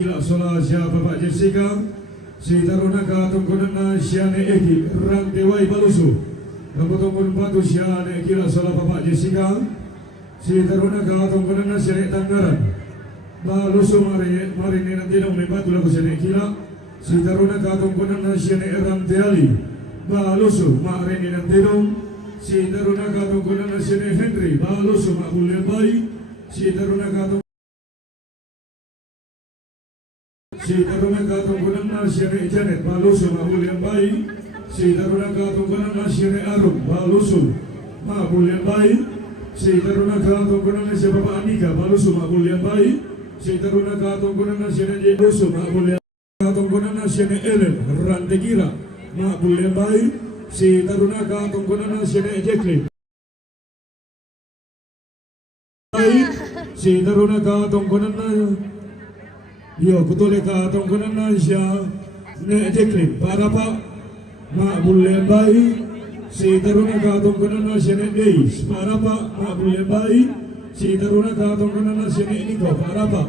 Sola siya Bapak Jessica, si Taruna ka tungkunan na siya ni Eki, Rang Deway Balusu. Naputungkun patu siya ni Eki sola Bapak Jessica, si Taruna ka tungkunan na siya ni Tanggaran. Balusu marini nanti nang membatu lagu siya ni Eki, si Taruna ka tungkunan na siya ni Rang Deali. Balusu marini nanti nang si Taruna ka tungkunan na siya ni Henry. Balusu makbulya bayi, si Taruna ka si Taruna ka tungkunan na siya ni Janet, Balusu makbulya bayi, si Taruna ka tungkunan na siya ni Arum, Balusu makbulya bayi, si Taruna ka tungkunan na siya Bapak Andika, Balusu makbulya bayi, si Taruna ka tungkunan na siya ni Balusu makbulya ka tungkunan na siya ni Ellen, Rantekira makbulya bayi, si Taruna ka tungkunan na siya ni Jacqueline, si Taruna ka tungkunan na yo betul ka tungkunan na siya ni Jacqueline para pa makbulya bayi, si Taruna ka tungkunan na siya ni Days para pa makbulya bayi, si Taruna ka tungkunan na siya ni Nico para pa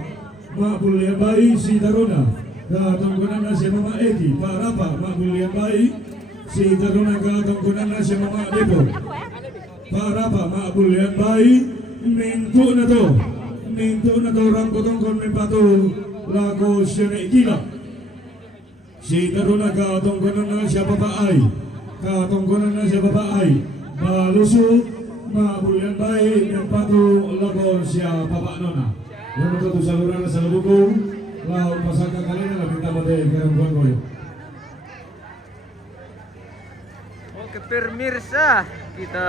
makbulya bayi, si Taruna ka tungkunan na siya Mama Eki para pa makbulya bayi, si Taruna ka tungkunan na siya Mama Depo para pa makbulya bayi. Minto na to orang kotongkon mempatu lagu siya gila. Si Taruna ka tungkunan na siya Bapak Ai, ka tungkunan na siya Bapak Ai, Balusu makbulya bayi mempatu lagu siya Bapak Nona. Yang itu saluran buku laut pasaka kalian lebih tambah deh kerang koy. Oke pemirsa, kita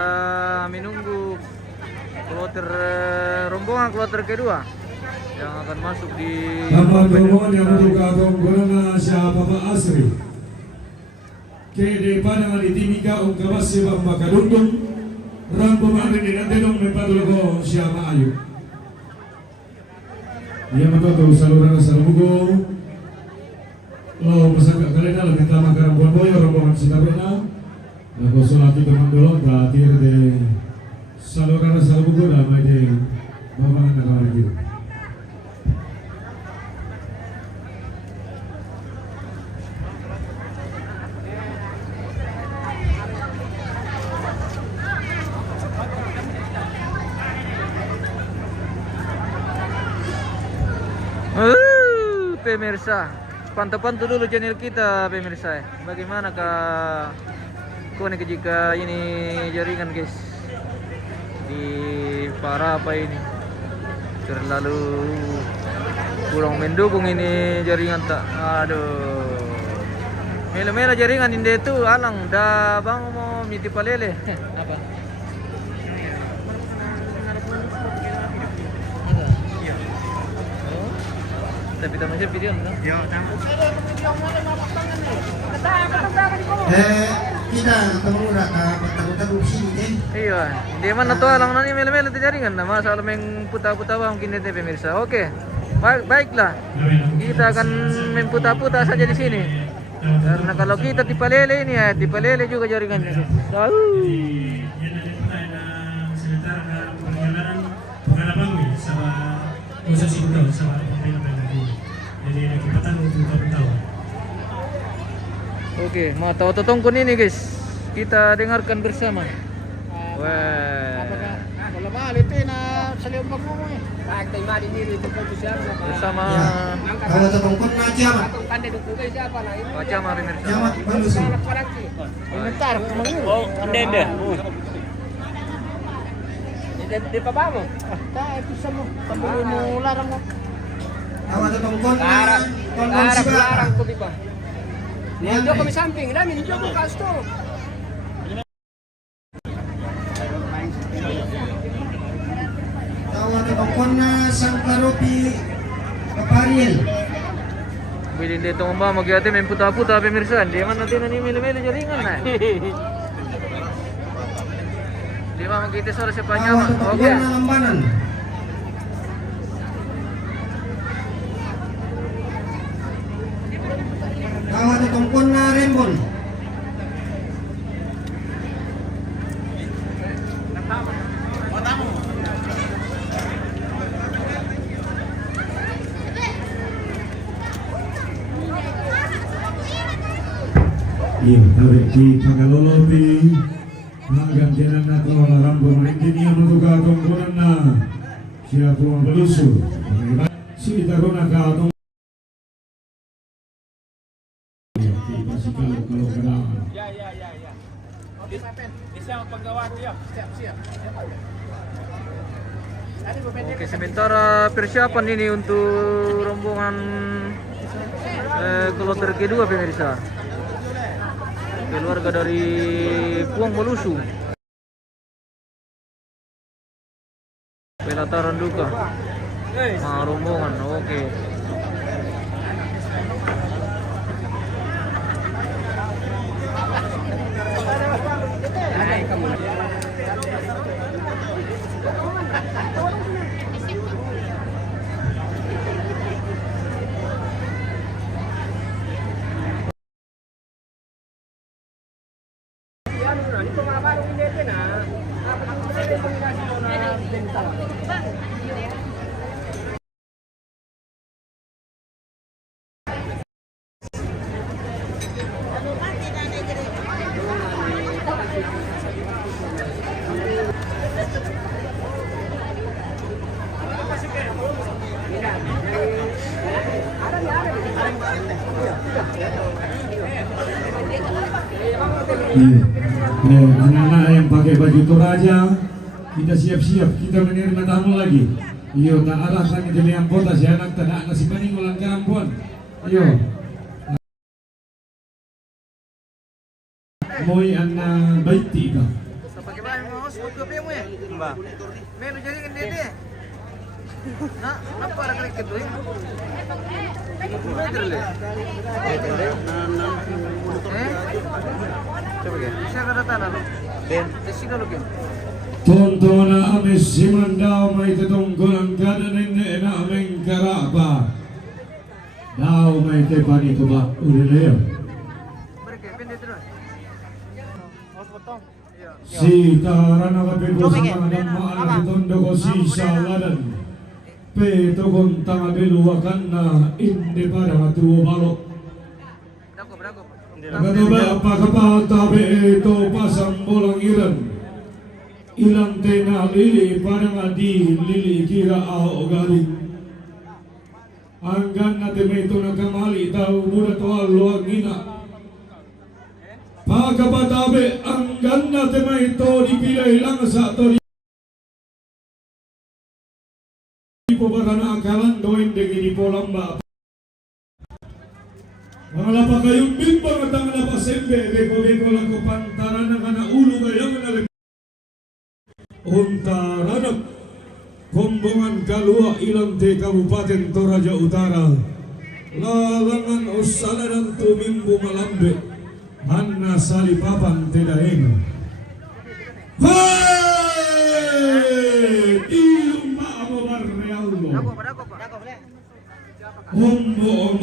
menunggu kloter rombongan kloter kedua yang akan masuk di rombongan yang membuka tonggonan siapa Bapak Asri. Ke depan yang ditimika ungkapas siapa Makadundung, rombongan ini nanti dong mempatulogo siapa Ayu. Dia betul saluran buku. Lo pesan ke kalian dalam minta makan buat boyo rombongan Sitabena. Lagu sulaki teman dulu berarti de saluran buku dah macam bapak nak kawal gitu. Pemirsa, pantau-pantau dulu channel kita pemirsa. Bagaimana konek jika ini jaringan guys di Parapa ini terlalu kurang mendukung ini jaringan tak. Aduh, mela-mela jaringan ini itu alang dah bang mau miti palele apa? Tapi tak macam video kan? Ya, kita ketemu takut sini. Iya, di mana tuh alang nani mele-mele jaringan, nama soal putar-putar mungkin itu pemirsa. Oke, baiklah, kita akan memputar-putar saja di sini. Karena kalau kita tipalele ini ya, tipalele juga jaringannya. Oke, mau tahu tongkon ini guys, kita dengarkan bersama. Wah. Kalau balik na sa liyong magmumuh eh. Kahit tayo mali diri ito po siya. Bersama. Kalau tongkon na siya. Baca mari pemirsa. Jamat Balusu. Bentar, oh, ende. Di pa ba mo? Itu semua. Pabili mo larang mo. Kalau tongkon na. Larang ko di ba? Niyo kami samping, namin niyo ko kasto. Kalau tongkon na Sangkaropi Kapariel. Bilin dito mbak magyati main putar-putar pemirsa. Di mana nanti nani mele-mele jaringan nah. Di mana kita suara siapanya mah. Oke. Lambanan. Kalau tongkon na Rembon. Iya, tarik di Pagalolopi. Gantian na ko rambong ini untuk katong kunan na siya po ang belusur. Si Taruna katong kalau kadang. Ya. Bisa penggawa dia. Siap. Oke, sementara persiapan ini untuk rombongan kloter kedua pemirsa. Keluarga dari Puang Belusu. Pelataran duka. Rombongan, oke. Anak-anak yang pakai baju Toraja, kita siap-siap, kita menerima tamu lagi. Iyo, tak arahkan itu yang kota si anak tak nak nasi paning ulang kampung. Iyo. Moi anak baiti ka. Pakai bahan mau sebut kopi mu ya? Mbak. Menu jadi kan dede. Nah, apa ada kali kedua? Coba ya. Bisa kata tanah lu. Desi kalau gitu. Tontona amis simandao may tetungkulan kada nene na aming karaba. Daw may tepani ko ba ulilayo. Mereka pendek terus. Si tarana kapipo sa mga maala tondo ko si saladan. Peto kong tangabiluwakan na hindi para matuwa balo. Berako. Katuba apakapahal tabi ito pasang bolang iran. Ilang tena lili parang adi lili kira ao galing. Hanggang natin may ito nagkamali daw muna to alo ang ina. Pagkapatabi hanggang natin may ito dipilay lang sa ito. Di po ba na akalan doon hindi po lamba. Mga lapa kayong bimbang at ang lapasembe, beko lang ko pantaran na kanaulo kayang nalag. Untaranap, Kombongan Kalua Ilang te Kabupaten Toraja Utara, Lalangan Usalanan Tumimbu Malambe, Hanna Salipapan Tedaeng. Hai, iyong maamobar reallo. Ombo,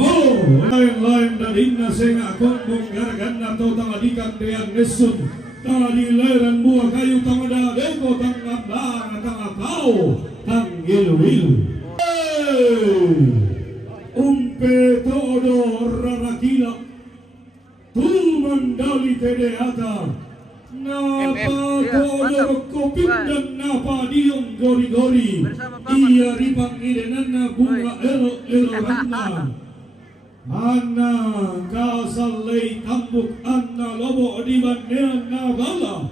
lain-lain dari nasenga kombong gargana to tangadikan dean nesun. Tadi leran buah kayu tangada deko tangabang tangakau tangilu-ilu. Umpe todo rarakila tu mandali tedeata napa todo kopindan napa diong gori-gori iya ripang idenana bunga elo ranna Anna kasalay tambuk anna lobo di bandean na bala.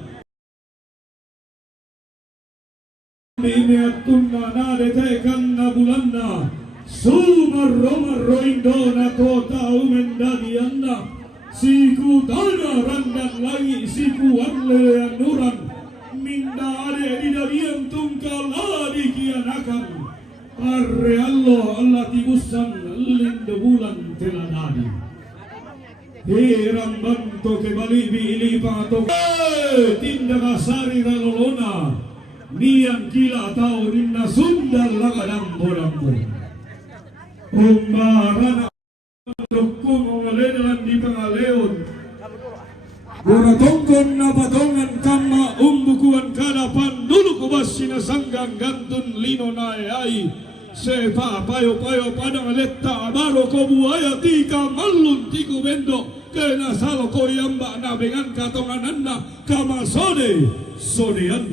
Bimiatunna na detekan na bulanna. Sumarro indo na kota umendadi anda. Siku tana randan lagi siku anle anuran. Minda ade di darian tungkala di kianakan. Arre Allah tibusan lindo bulan telanadi. Hiram banto ke bali bili pangatok. Tindak asari dalolona. Niang kila tau ninna sundal lagadambo-dambo. Umbarana dukum ngaledan di pangaleon. Buratongkon na batongan kama umbukuan kadapan dulu kubas sinasanggang gantun lino na ay. Sepa payo padang letta abaro ko buaya tika malun tiku bendo Dena salo koryamba na bengan katonganan na kamasode sodean.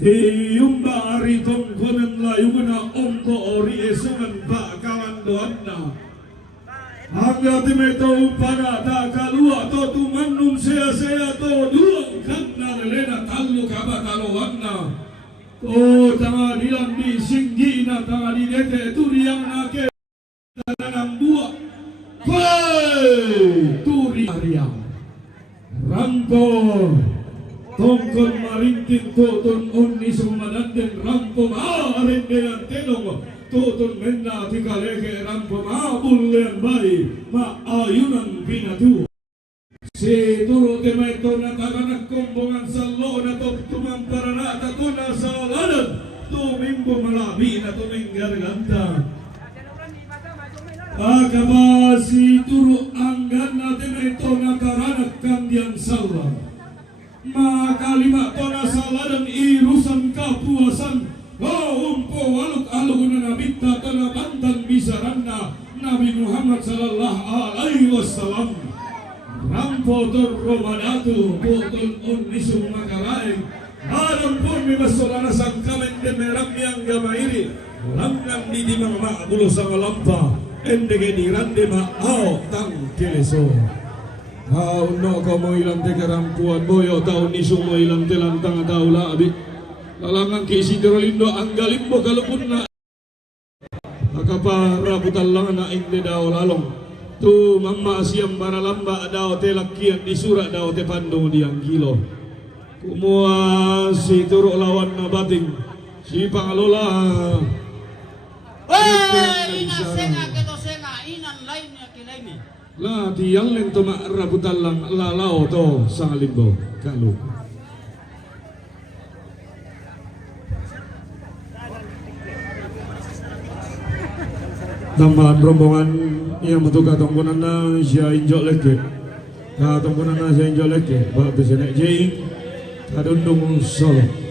Tiyumba aritong kunan layungan na ongko ori esungan ba kawan doan na. Hangga timeto pada ta kalua to tumanum sea to duang kanna lelena talu kaba taluan na. Oh tanga dilang di singgi na tanga di dete turiang na ke tanam buah. Hei turiang rampo tongkon marintin tutun onni sumadanden rampo maarin dengan tenong tutun menda tikaleke rampo maabullean bayi maayunan pinatu si turu temeto na taganak kumbongan salo na tumang parana tatuna saladan tumimbo malabi na tuminggar ganda akabasi turu anggan na temeto na karanak kandian salam makalima tona saladan irusan kapuasan umpo waluk aluk na nabita tona bantan bisaranna Nabi Muhammad sallallahu alaihi wasallam rampo torro madatu putun unnisum makaraeng adam pun mimasolana sangkamen de meram yang gamairi langang di dimang ma'bulo sang lampa endege di rande ma'ao tang keleso no kamo ilang te karampuan boyo tau nisu mo ilang te lantang tau labi lalangang ki Isidro Lindo anggalimbo kalupun na akapara putalang na inde daw lalong tu mamma siam baralamba daw te lakian di surat daw te pandong di anggilo kumua si turu lawan na bating si pangalola Senga keto senga inan lainnya kilainnya. la tiang lento mak rabutalang lalao to sangalimbo kalu tambahan rombongan yang betul katongkonan na siya injok leke katongkonan na siya injok leke bak besenek jing kadundung solo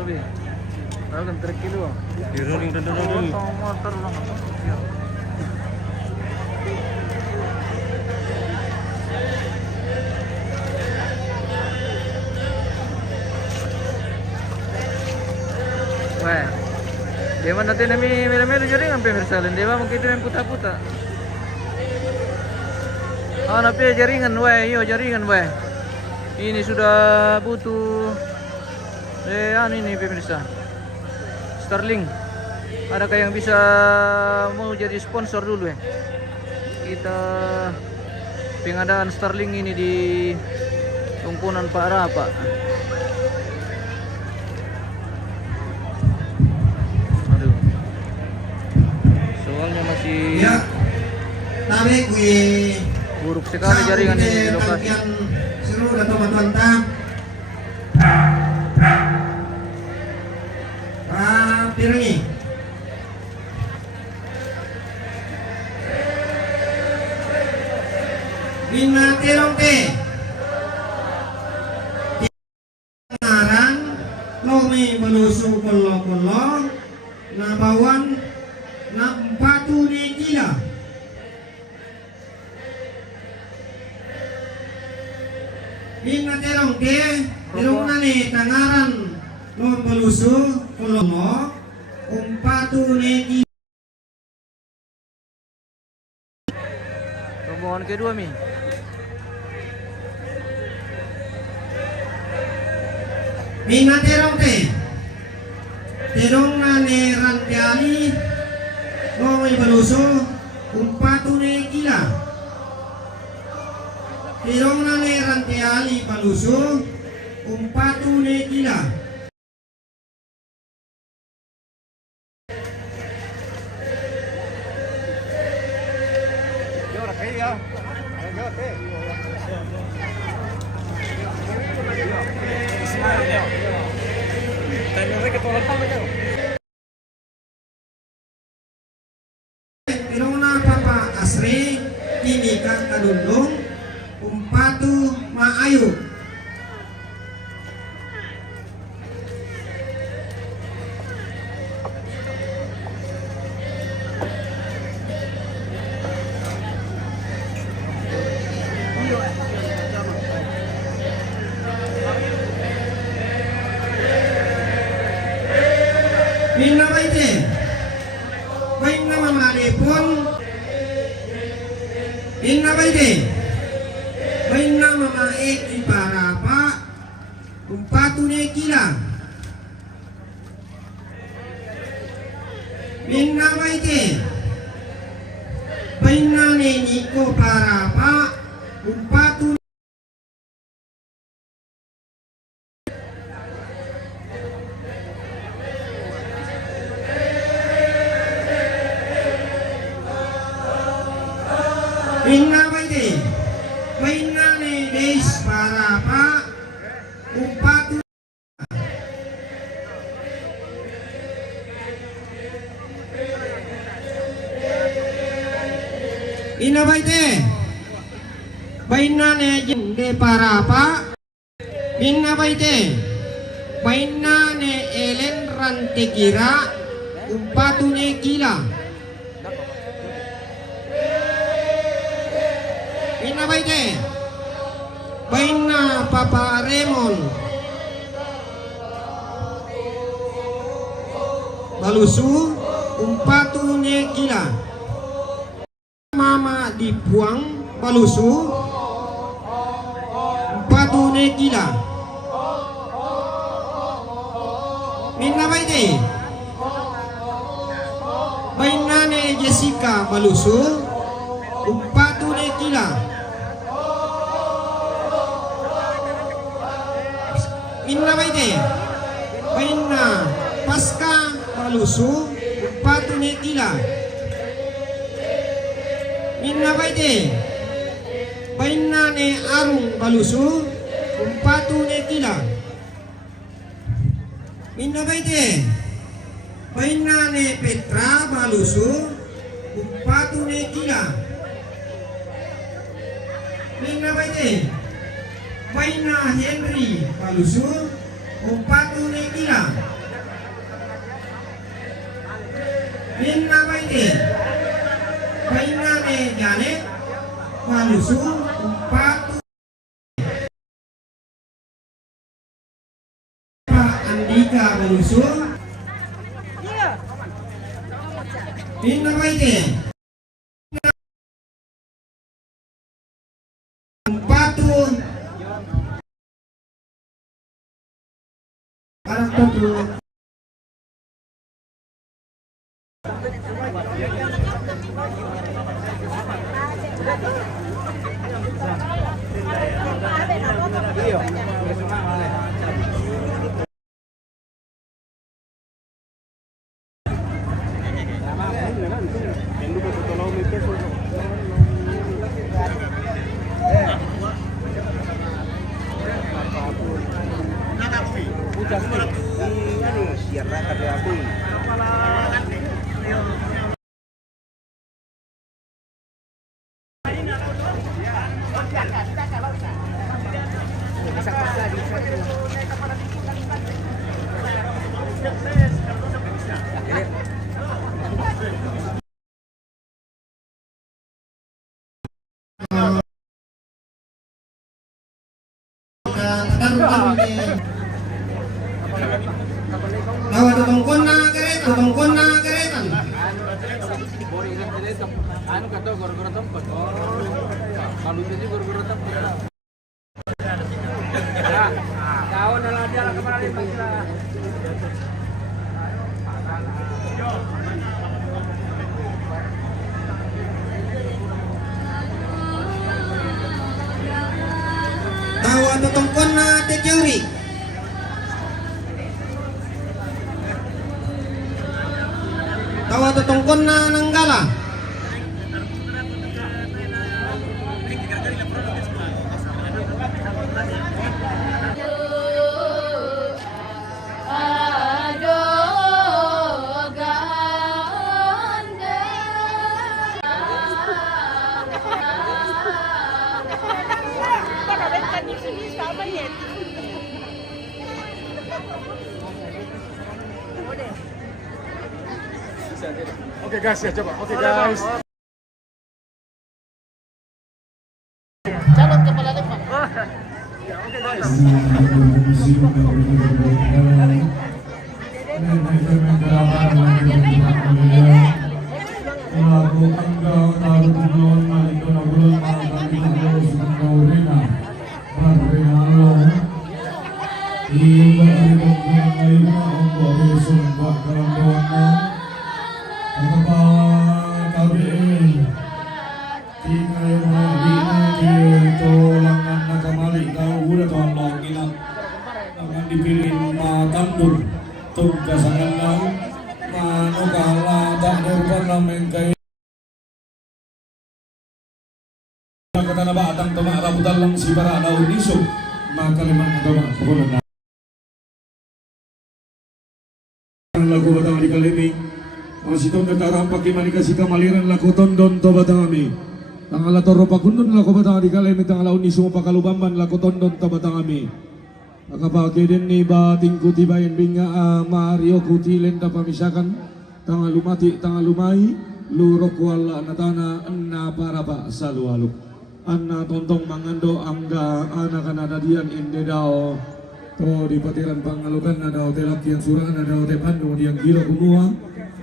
Sobi. Tahu kan 3 kilo. Diruling dan Motor lang. Iya. Wah, dia mana nanti nami melo-melo jaringan pemirsa, dia mah mungkin main puta-puta. Ah, napi jaringan, wah, iyo jaringan, wah. Ini sudah butuh, ini pemirsa, Starlink. Adakah yang bisa mau jadi sponsor dulu ya? Kita pengadaan Starlink ini di Tungkunan Pak Rapa. Soalnya masih Ya, tabi gue buruk sekali jaringan ini di lokasi. Seluruh dan teman-teman tak. Piringi. Bina terong te. Ngarang lomi melusu kolo-kolo nabawan nampatu ni gila. Bina terong te terong nani tangaran lomi melusu kolo umpatu ni gila. Rombongan kedua Mi. Bina terong te terong nani rantiali lomi melusu umpatu ni gila. Terong nani rantiali palusu umpatu ni gila. Pirona Papa Asri kini kang kadundung umpatu maayu. Minna baite bain nama malipun minna baite bain nama maek di parapa umpatu ne kila minna baite bain ne niko parapa umpatu Inna baite, baina ne des parapa umpatu. Inna baite, baina ne jende parapa. Inna baite, baina ne elen rantikira umpatu ne kila. Ina baite baina Papa Remon balusu umpatu ne gila. Mama dibuang balusu umpatu ne gila. Ina baite baina ne Jessica balusu umpatu ne gila. Inna baite baina Pasca balusu umpatu ne gila. Inna baite baina ne Arung balusu umpatu ne gila. Inna baite baina ne Petra balusu umpatu ne gila. Inna baite baina Henry balusu umpatu ne gila. Malusu Patu Pak Andika Malusu Minna Paite Patu Arang Patu Nawa tutungkon na keretan. Anu kata gara-gara tempat. Kalau itu gara-gara tempat. Ya, kau nalar dia lah kemana dia lah. Nawa tutungkon na teori. Tawa tutungkon na Nanggala. Oke guys ya coba. Oke guys. Calon kepala daerah. Ya oke guys. Dipilih matandur tugasangan lang mano kala tak parlemen kay kata na batang tumarabutan lang si Barana Uniso makalimang gawa puhunan na ang lagu batang di kaliming ang sitong natarang pakimanika si kamaliran laku tondon to batang kami tangala toro pagundon laku batang di kaliming tangala Uniso pakalubamban laku tondon to batang kami Akapake din ni bating kutibayan binga Mario kutilen da pamisakan tanga lumati tanga lumai lurok wala natana anna para pa salualuk anna tontong mangando angga anak kanadadian inde dao to di patiran pangalukan na dao telakian surah na dao tepano diang gilo kumua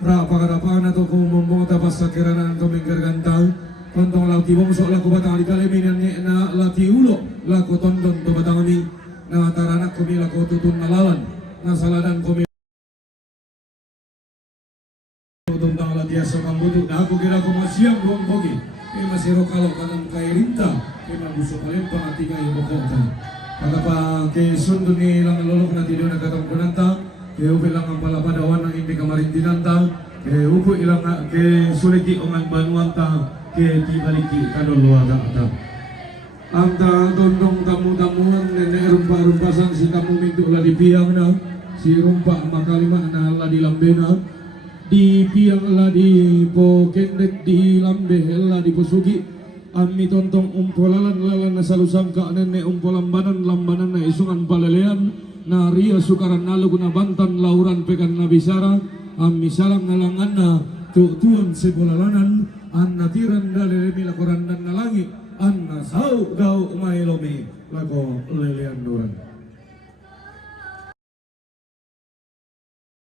ra pakarapana to kumumong tapas sakiranan to minggar gantang tontong laki bongso laku batang di kaleminan na laki ulo laku tondon to batang kami na taranak kumi lako tutun nalawan na saladan kumi tutun tangla tiasa kambutu na ako kira ko masyang buong bogi kaya masiro kalau kanang kay rinta kaya magusto kalin pangatinga yung bukota pagkapa kay sundo ni lang lolok na tilo nagkatang kunanta kaya upi lang ang palapadawan ng hindi kamarintinanta kaya upi ilang kay suliki ongan banuanta kaya tibaliki kadoluwaga ata ang tondong tamu-tamuan nenek rumpa-rumpasan si tamu mintu lah di piang na si rumpa makalima na lah di lambena di piang lah di po kendek di lambe lah di posuki ami tontong umpolalan lalan na salusangka nenek umpolambanan lambanan na isungan palelean na ria sukaran nalo guna bantan lauran pekan na bisara ami salang nalangan na tuan sebolalanan an natiran dalere milakoran dan nalangi an lako lelean doran.